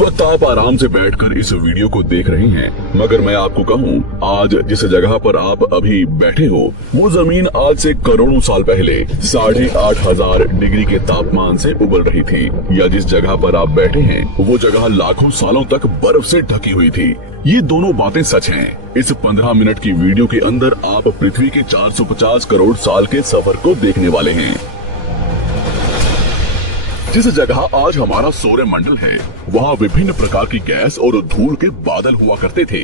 वक्त आप आराम से बैठकर इस वीडियो को देख रहे हैं, मगर मैं आपको कहूँ, आज जिस जगह पर आप अभी बैठे हो वो जमीन आज से करोड़ों साल पहले 8,500 डिग्री के तापमान से उबल रही थी, या जिस जगह पर आप बैठे हैं वो जगह लाखों सालों तक बर्फ से ढकी हुई थी। ये दोनों बातें सच हैं। इस 15 मिनट की वीडियो के अंदर आप पृथ्वी के 450 करोड़ साल के सफर को देखने वाले हैं। जिस जगह आज हमारा सौर मंडल है, वहाँ विभिन्न प्रकार की गैस और धूल के बादल हुआ करते थे।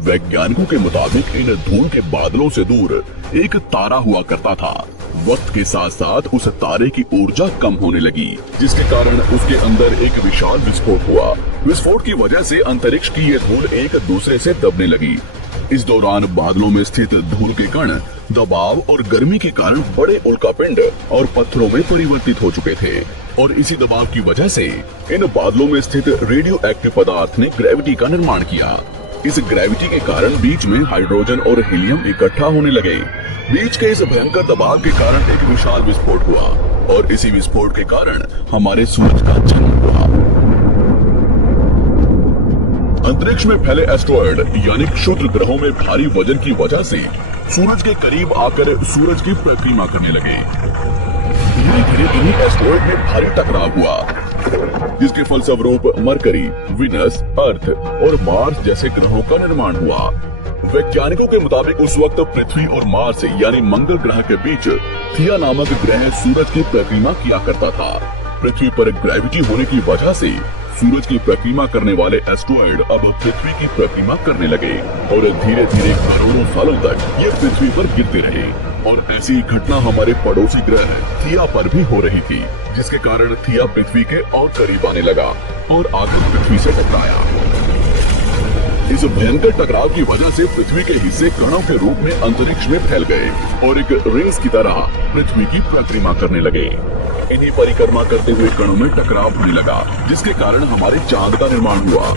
वैज्ञानिकों के मुताबिक इन धूल के बादलों से दूर एक तारा हुआ करता था। वक्त के साथ साथ उस तारे की ऊर्जा कम होने लगी, जिसके कारण उसके अंदर एक विशाल विस्फोट हुआ। विस्फोट की वजह से अंतरिक्ष की ये धूल एक दूसरे से दबने लगी। इस दौरान बादलों में स्थित धूल के कण दबाव और गर्मी के कारण बड़े उल्कापिंड और पत्थरों में परिवर्तित हो चुके थे, और इसी दबाव की वजह से इन बादलों में स्थित रेडियो एक्टिव पदार्थ ने ग्रेविटी का निर्माण किया। इस ग्रेविटी के कारण बीच में हाइड्रोजन और हीलियम इकट्ठा होने लगे। बीच के इस भयंकर दबाव के कारण एक विशाल विस्फोट हुआ, और इसी विस्फोट के कारण हमारे सूरज का जन्म हुआ। अंतरिक्ष में फैले एस्ट्रॉयड यानी क्षुद्र ग्रहों में भारी वजन की वजह से सूरज के करीब आकर सूरज की परिक्रमा करने लगे। धीरे धीरे इन्हीं एस्ट्रॉयड में भारी टकराव हुआ, जिसके फलस्वरूप मरकरी, विनस, अर्थ और मार्स जैसे ग्रहों का निर्माण हुआ। वैज्ञानिकों के मुताबिक उस वक्त पृथ्वी और मार्स यानी मंगल ग्रह के बीच थिया नामक ग्रह सूरज की परिक्रमा किया करता था। पृथ्वी पर ग्रेविटी होने की वजह से सूरज की परिक्रमा करने वाले एस्ट्रॉयड अब पृथ्वी की परिक्रमा करने लगे, और धीरे धीरे करोड़ों सालों तक ये पृथ्वी पर गिरते रहे। और ऐसी घटना हमारे पड़ोसी ग्रह थिया पर भी हो रही थी, जिसके कारण थिया पृथ्वी के और करीब आने लगा और आकर पृथ्वी से टकराया। इस भयंकर टकराव की वजह से पृथ्वी के हिस्से कणों के रूप में अंतरिक्ष में फैल गए और एक रिंग्स की तरह पृथ्वी की परिक्रमा करने लगे। इन्हीं परिक्रमा करते हुए कणों में टकराव होने लगा, जिसके कारण हमारे चांद का निर्माण हुआ।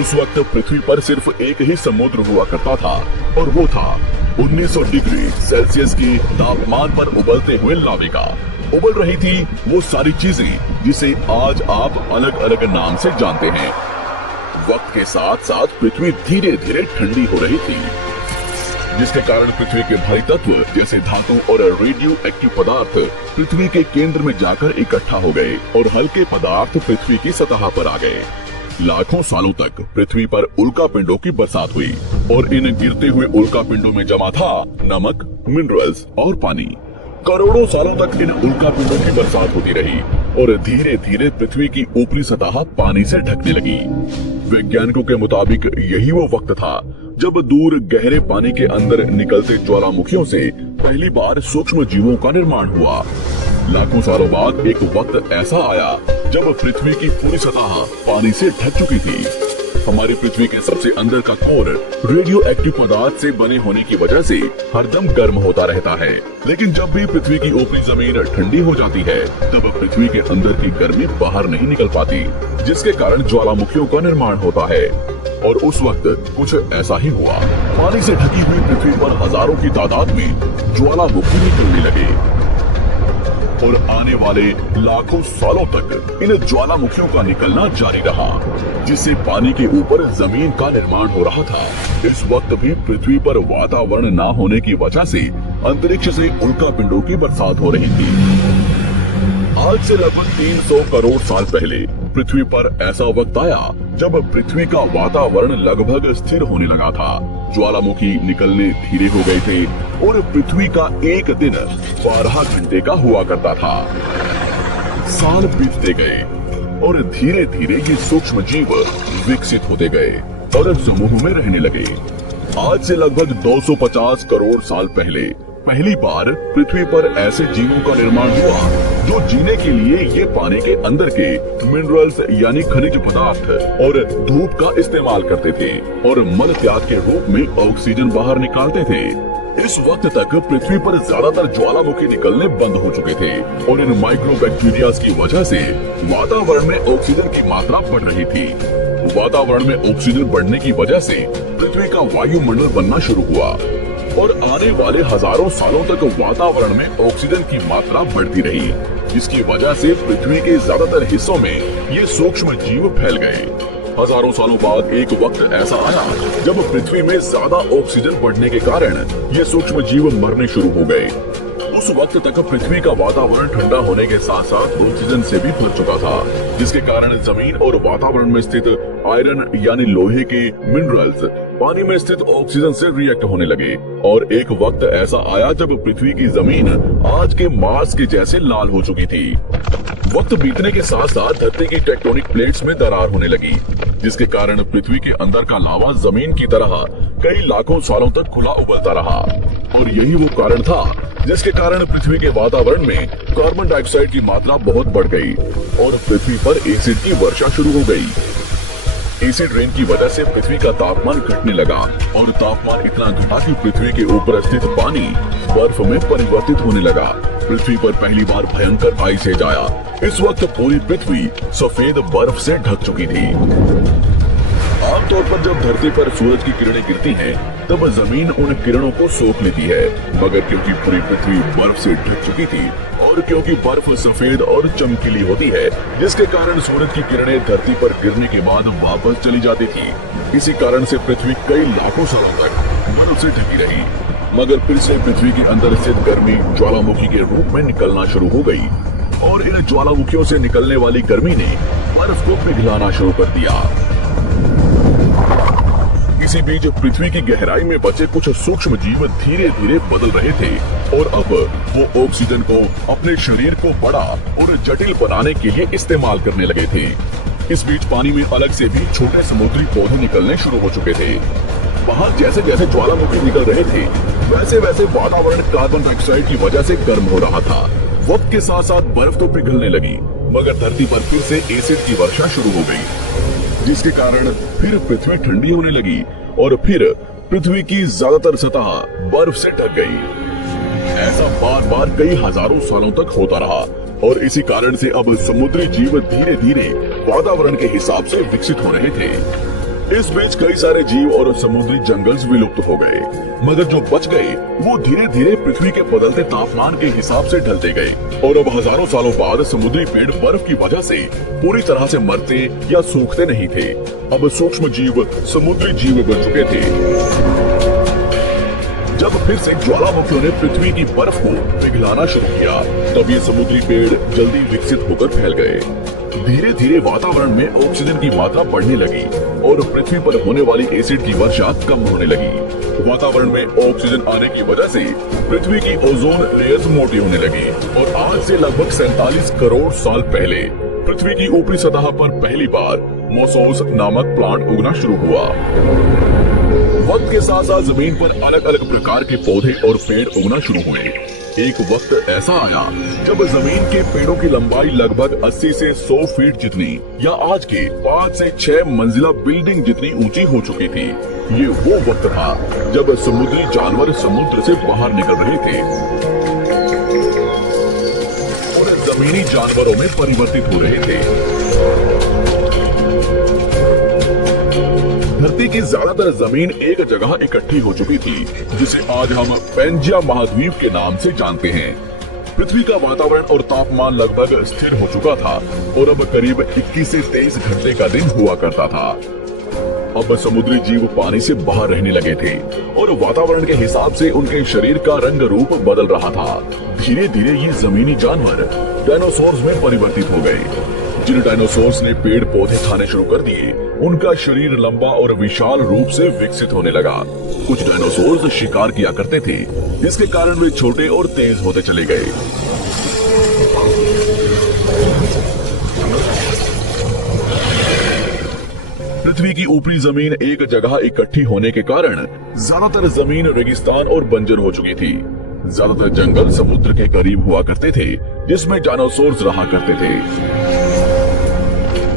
उस वक्त पृथ्वी पर सिर्फ एक ही समुद्र हुआ करता था, और वो था 1900 डिग्री सेल्सियस की तापमान पर उबलते हुए लाविका। उबल रही थी वो सारी चीजें जिसे आज आप अलग अलग नाम से जानते हैं। वक्त के साथ साथ पृथ्वी धीरे धीरे ठंडी हो रही थी, जिसके कारण पृथ्वी के भारी तत्व जैसे धातु और रेडियो एक्टिव पदार्थ पृथ्वी के केंद्र में जाकर इकट्ठा हो गए, और हल्के पदार्थ पृथ्वी की सतह पर आ गए। लाखों सालों तक पृथ्वी पर उल्कापिंडों की बरसात हुई, और इन गिरते हुए उल्कापिंडों में जमा था नमक, मिनरल्स और पानी। करोड़ों सालों तक इन उल्कापिंडों की बरसात होती रही, और धीरे धीरे पृथ्वी की ऊपरी सतह पानी से ढकने लगी। वैज्ञानिकों के मुताबिक यही वो वक्त था जब दूर गहरे पानी के अंदर निकलते ज्वालामुखियों से पहली बार सूक्ष्म जीवों का निर्माण हुआ। लाखों सालों बाद एक वक्त ऐसा आया जब पृथ्वी की पूरी सतह पानी से ढक चुकी थी। हमारी पृथ्वी के सबसे अंदर का कोर रेडियो एक्टिव पदार्थ से बने होने की वजह से हरदम गर्म होता रहता है, लेकिन जब भी पृथ्वी की ऊपरी जमीन ठंडी हो जाती है, तब पृथ्वी के अंदर की गर्मी बाहर नहीं निकल पाती, जिसके कारण ज्वालामुखियों का निर्माण होता है। और उस वक्त कुछ ऐसा ही हुआ। पानी से ढकी हुई पृथ्वी पर हजारों की तादाद में ज्वालामुखी निकलने लगे, और आने वाले लाखों सालों तक इन ज्वालामुखियों का निकलना जारी रहा, जिससे पानी के ऊपर जमीन का निर्माण हो रहा था। इस वक्त भी पृथ्वी पर वातावरण न होने की वजह से अंतरिक्ष से उल्कापिंडों की बरसात हो रही थी। आज से लगभग 300 करोड़ साल पहले पृथ्वी पर ऐसा वक्त आया जब पृथ्वी का वातावरण लगभग स्थिर होने लगा था। ज्वालामुखी निकलने धीरे हो गए थे, और पृथ्वी का एक दिन 12 घंटे का हुआ करता था। साल बीतते गए, और धीरे धीरे ये सूक्ष्म जीव विकसित होते गए और समूह में रहने लगे। आज से लगभग 250 करोड़ साल पहले पहली बार पृथ्वी पर ऐसे जीवों का निर्माण हुआ जो जीने के लिए ये पानी के अंदर के मिनरल्स यानी खनिज पदार्थ और धूप का इस्तेमाल करते थे, और मल त्याग के रूप में ऑक्सीजन बाहर निकालते थे। इस वक्त तक पृथ्वी पर ज्यादातर ज्वालामुखी निकलने बंद हो चुके थे, और इन माइक्रोबैक्टीरिया की वजह से वातावरण में ऑक्सीजन की मात्रा बढ़ रही थी। वातावरण में ऑक्सीजन बढ़ने की वजह से पृथ्वी का वायुमंडल बनना शुरू हुआ, और आने वाले हजारों सालों तक वातावरण में ऑक्सीजन की मात्रा बढ़ती रही। जिसकी वजह से पृथ्वी के ज्यादातर हिस्सों में ये सूक्ष्म जीव फैल गए। हजारों सालों बाद एक वक्त ऐसा आया जब पृथ्वी में ज्यादा ऑक्सीजन बढ़ने के कारण ये सूक्ष्म जीव मरने शुरू हो गए। उस वक्त तक पृथ्वी का वातावरण ठंडा होने के साथ साथ ऑक्सीजन से भी भर चुका था, जिसके कारण जमीन और वातावरण में स्थित आयरन यानी लोहे के मिनरल्स पानी में स्थित ऑक्सीजन से रिएक्ट होने लगे। और एक वक्त ऐसा आया जब पृथ्वी की जमीन आज के मार्स के जैसे लाल हो चुकी थी। वक्त बीतने के साथ साथ धरती की टेक्टोनिक प्लेट्स में दरार होने लगी, जिसके कारण पृथ्वी के अंदर का लावा जमीन की तरह कई लाखों सालों तक खुला उबलता रहा। और यही वो कारण था जिसके कारण पृथ्वी के वातावरण में कार्बन डाइऑक्साइड की मात्रा बहुत बढ़ गई और पृथ्वी पर एसिड की वर्षा शुरू हो गई। एसिड रेन की वजह से पृथ्वी का तापमान घटने लगा और तापमान इतना घटा कि पृथ्वी के ऊपर स्थित पानी बर्फ में परिवर्तित होने लगा। पृथ्वी पर पहली बार भयंकर आइस एज आया। इस वक्त पूरी पृथ्वी सफेद बर्फ से ढक चुकी थी। आमतौर पर जब धरती पर सूरज की किरणें गिरती हैं, तब जमीन उन किरणों को सोख लेती है, मगर क्योंकि पूरी पृथ्वी बर्फ से ढक चुकी थी और क्योंकि बर्फ सफेद और चमकीली होती है, जिसके कारण सूरज की किरणें धरती पर गिरने के बाद वापस चली जाती थी। इसी कारण से पृथ्वी कई लाखों सालों तक बर्फ से ढकी रही, मगर फिर से पृथ्वी के अंदर स्थित गर्मी ज्वालामुखी के रूप में निकलना शुरू हो गई और इन ज्वालामुखियों से निकलने वाली गर्मी ने बर्फ को पिघलाना शुरू कर दिया। इसी बीच पृथ्वी की गहराई में बचे कुछ सूक्ष्म जीव धीरे धीरे बदल रहे थे और अब वो ऑक्सीजन को अपने शरीर को बड़ा और जटिल बनाने के लिए इस्तेमाल करने लगे थे। इस बीच पानी में अलग से भी छोटे समुद्री पौधे निकलने शुरू हो चुके थे। वहाँ जैसे जैसे ज्वालामुखी निकल रहे थे, वैसे वैसे वातावरण कार्बन डाइऑक्साइड की वजह से गर्म हो रहा था। वक्त के साथ साथ बर्फ तो पिघलने लगी, मगर धरती पर फिर से एसिड की वर्षा शुरू हो गई, जिसके कारण फिर पृथ्वी ठंडी होने लगी और फिर पृथ्वी की ज्यादातर सतह बर्फ से ढक गई। ऐसा बार बार कई हजारों सालों तक होता रहा और इसी कारण से अब समुद्री जीव धीरे धीरे वातावरण के हिसाब से विकसित हो रहे थे। इस बीच कई सारे जीव और समुद्री जंगल विलुप्त हो गए, मगर जो बच गए वो धीरे धीरे पृथ्वी के बदलते तापमान के हिसाब से ढलते गए और अब हजारों सालों बाद समुद्री पेड़ बर्फ की वजह से पूरी तरह से मरते या सूखते नहीं थे। अब सूक्ष्म जीव समुद्री जीव बन चुके थे। जब फिर से ज्वालामुखियों ने पृथ्वी की बर्फ को पिघलाना शुरू किया, तब ये समुद्री पेड़ जल्दी विकसित होकर फैल गए। धीरे धीरे वातावरण में ऑक्सीजन की मात्रा बढ़ने लगी और पृथ्वी पर होने वाली एसिड की वर्षा कम होने लगी। वातावरण में ऑक्सीजन आने की वजह से पृथ्वी की ओजोन लेयर्स मोटी होने लगी और आज से लगभग 47 करोड़ साल पहले पृथ्वी की ऊपरी सतह पर पहली बार मोसोस नामक प्लांट उगना शुरू हुआ। वक्त के साथ साथ जमीन पर अलग अलग प्रकार के पौधे और पेड़ उगना शुरू हुए। एक वक्त ऐसा आया जब जमीन के पेड़ों की लंबाई लगभग 80 से 100 फीट जितनी या आज के 5 से 6 मंजिला बिल्डिंग जितनी ऊंची हो चुकी थी। ये वो वक्त था जब समुद्री जानवर समुद्र से बाहर निकल रहे थे और जमीनी जानवरों में परिवर्तित हो रहे थे। धरती की ज्यादातर जमीन एक जगह इकट्ठी हो चुकी थी, जिसे आज हम पैंजिया महाद्वीप के नाम से जानते हैं। पृथ्वी का वातावरण और तापमान लगभग स्थिर हो चुका था और अब करीब 21 से 23 घंटे का दिन हुआ करता था। अब समुद्री जीव पानी से बाहर रहने लगे थे और वातावरण के हिसाब से उनके शरीर का रंग रूप बदल रहा था। धीरे धीरे ये जमीनी जानवर डायनासोर्स में परिवर्तित हो गए। जिन डायनासोर्स ने पेड़ पौधे खाने शुरू कर दिए, उनका शरीर लंबा और विशाल रूप से विकसित होने लगा। कुछ डायनासोर्स शिकार किया करते थे, जिसके कारण वे छोटे और तेज होते चले गए। पृथ्वी की ऊपरी जमीन एक जगह इकट्ठी होने के कारण ज्यादातर जमीन रेगिस्तान और बंजर हो चुकी थी। ज्यादातर जंगल समुद्र के करीब हुआ करते थे, जिसमें डायनासोर्स रहा करते थे।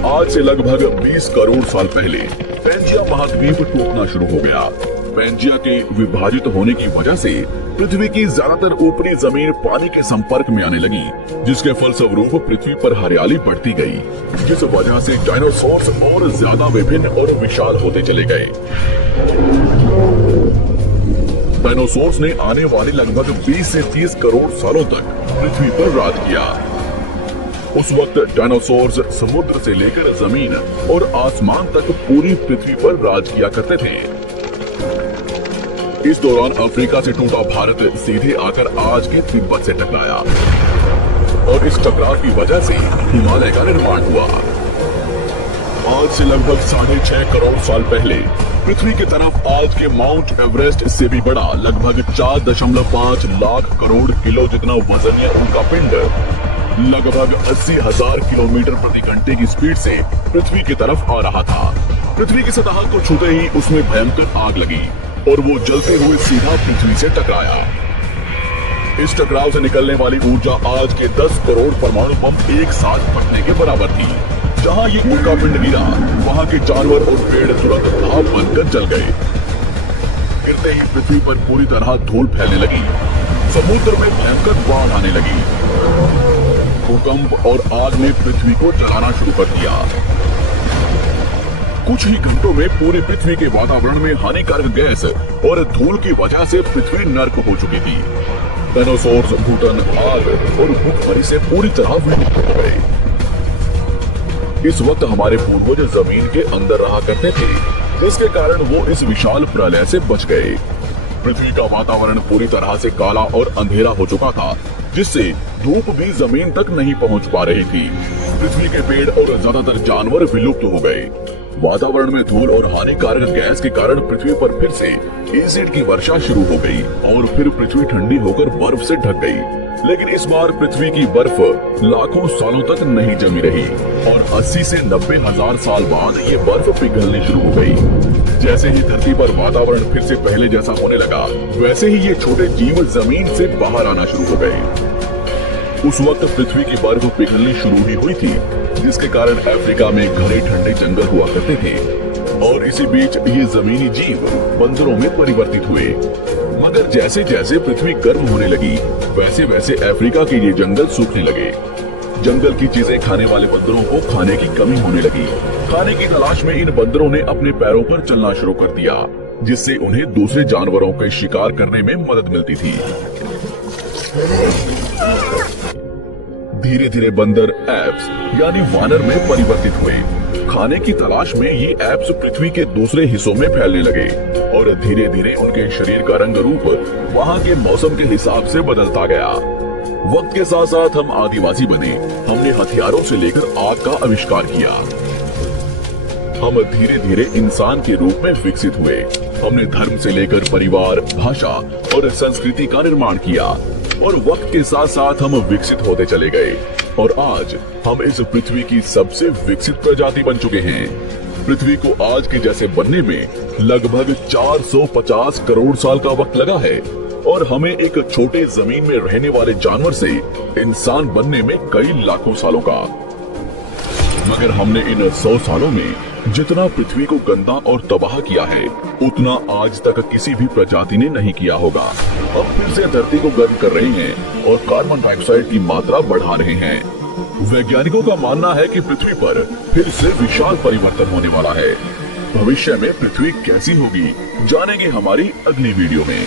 आज से लगभग 20 करोड़ साल पहले पैंजिया महाद्वीप टूटना शुरू हो गया। पैंजिया के विभाजित होने की वजह से पृथ्वी की ज्यादातर ऊपरी जमीन पानी के संपर्क में आने लगी, जिसके फलस्वरूप पृथ्वी पर हरियाली बढ़ती गई, जिस वजह से डायनासोर्स और ज्यादा विभिन्न और विशाल होते चले गए। डायनासोर्स ने आने वाले लगभग 20 से 30 करोड़ सालों तक पृथ्वी पर राज किया। उस वक्त डायनासोर्स समुद्र से लेकर जमीन और आसमान तक पूरी पृथ्वी पर राज किया करते थे। इस दौरान अफ्रीका से टूटा भारत सीधे आकर आज के तिब्बत से टकराया और इस टकराव की वजह से हिमालय का निर्माण हुआ। आज से लगभग 6.5 करोड़ साल पहले पृथ्वी की तरफ आज के माउंट एवरेस्ट से भी बड़ा लगभग 4.5 लाख करोड़ किलो जितना वजनीय उल्का पिंड लगभग 80,000 किलोमीटर प्रति घंटे की स्पीड से पृथ्वी की तरफ आ रहा था। पृथ्वी की सतह को छूते ही उसमें भयंकर आग लगी और वो जलते हुए सीधा पृथ्वी से टकराया। इस टकराव से निकलने वाली ऊर्जा आज के 10 करोड़ परमाणु बम एक साथ फटने के बराबर थी। जहां ये उल्का पिंड गिरा, वहां के जानवर और पेड़ तुरंत भाप बनकर जल गए। गिरते ही पृथ्वी पर पूरी तरह धूल फैलने लगी। समुद्र में भयंकर बाढ़ आने लगी। भूकंप और आग ने पृथ्वी को जलाना शुरू कर दिया। कुछ ही घंटों में पूरी पृथ्वी के वातावरण में हानिकारक गैस और धूल की वजह से पृथ्वी नर्क हो चुकी थी। डायनासोर्स, घुटन, आग और भूखमरी से पूरी तरह विलुप्त हो गए। इस वक्त हमारे पूर्वज जमीन के अंदर रहा करते थे, जिसके कारण वो इस विशाल प्रलय से बच गए। पृथ्वी का वातावरण पूरी तरह से काला और अंधेरा हो चुका था, जिससे धूप भी जमीन तक नहीं पहुंच पा रही थी। पृथ्वी के पेड़ और ज्यादातर जानवर विलुप्त हो गए। वातावरण में धूल और हानिकारक गैस के कारण पृथ्वी पर फिर से एसिड की वर्षा शुरू हो गई और फिर पृथ्वी ठंडी होकर बर्फ से ढक गई। लेकिन इस बार पृथ्वी की बर्फ लाखों सालों तक नहीं जमी रही और 80 से 90 हजार साल बाद ये बर्फ पिघलनी शुरू हो गई। जैसे ही धरती पर वातावरण फिर से पहले जैसा होने लगा, वैसे ही ये छोटे जीव जमीन से बाहर आना शुरू हो गए। उस वक्त पृथ्वी की बर्फ पिघलनी शुरू ही हुई थी, जिसके कारण अफ्रीका में घने ठंडे जंगल हुआ करते थे और इसी बीच ये जमीनी जीव बंदरों में परिवर्तित हुए। मगर जैसे जैसे पृथ्वी गर्म होने लगी, वैसे वैसे अफ्रीका के ये जंगल सूखने लगे। जंगल की चीजें खाने वाले बंदरों को खाने की कमी होने लगी। खाने की तलाश में इन बंदरों ने अपने पैरों पर चलना शुरू कर दिया, जिससे उन्हें दूसरे जानवरों के शिकार करने में मदद मिलती थी। धीरे धीरे बंदर एप्स यानी वानर में परिवर्तित हुए। खाने की तलाश में ये एप्स पृथ्वी के दूसरे हिस्सों में फैलने लगे और धीरे धीरे उनके शरीर का रंग रूप वहाँ के मौसम के हिसाब से बदलता गया। वक्त के साथ साथ हम आदिवासी बने। हमने हथियारों से लेकर आग का आविष्कार किया। हम धीरे धीरे इंसान के रूप में विकसित हुए। हमने धर्म से लेकर परिवार, भाषा और संस्कृति का निर्माण किया और वक्त के साथ साथ हम विकसित होते चले गए और आज हम इस पृथ्वी की सबसे विकसित प्रजाति बन चुके हैं। पृथ्वी को आज के जैसे बनने में लगभग 450 करोड़ साल का वक्त लगा है और हमें एक छोटे जमीन में रहने वाले जानवर से इंसान बनने में कई लाखों सालों का। मगर हमने इन 100 सालों में जितना पृथ्वी को गंदा और तबाह किया है, उतना आज तक किसी भी प्रजाति ने नहीं किया होगा। अब फिर से धरती को गर्म कर रहे हैं और कार्बन डाइऑक्साइड की मात्रा बढ़ा रहे हैं। वैज्ञानिकों का मानना है कि पृथ्वी पर फिर से विशाल परिवर्तन होने वाला है। भविष्य में पृथ्वी कैसी होगी, जानेंगे हमारी अगली वीडियो में।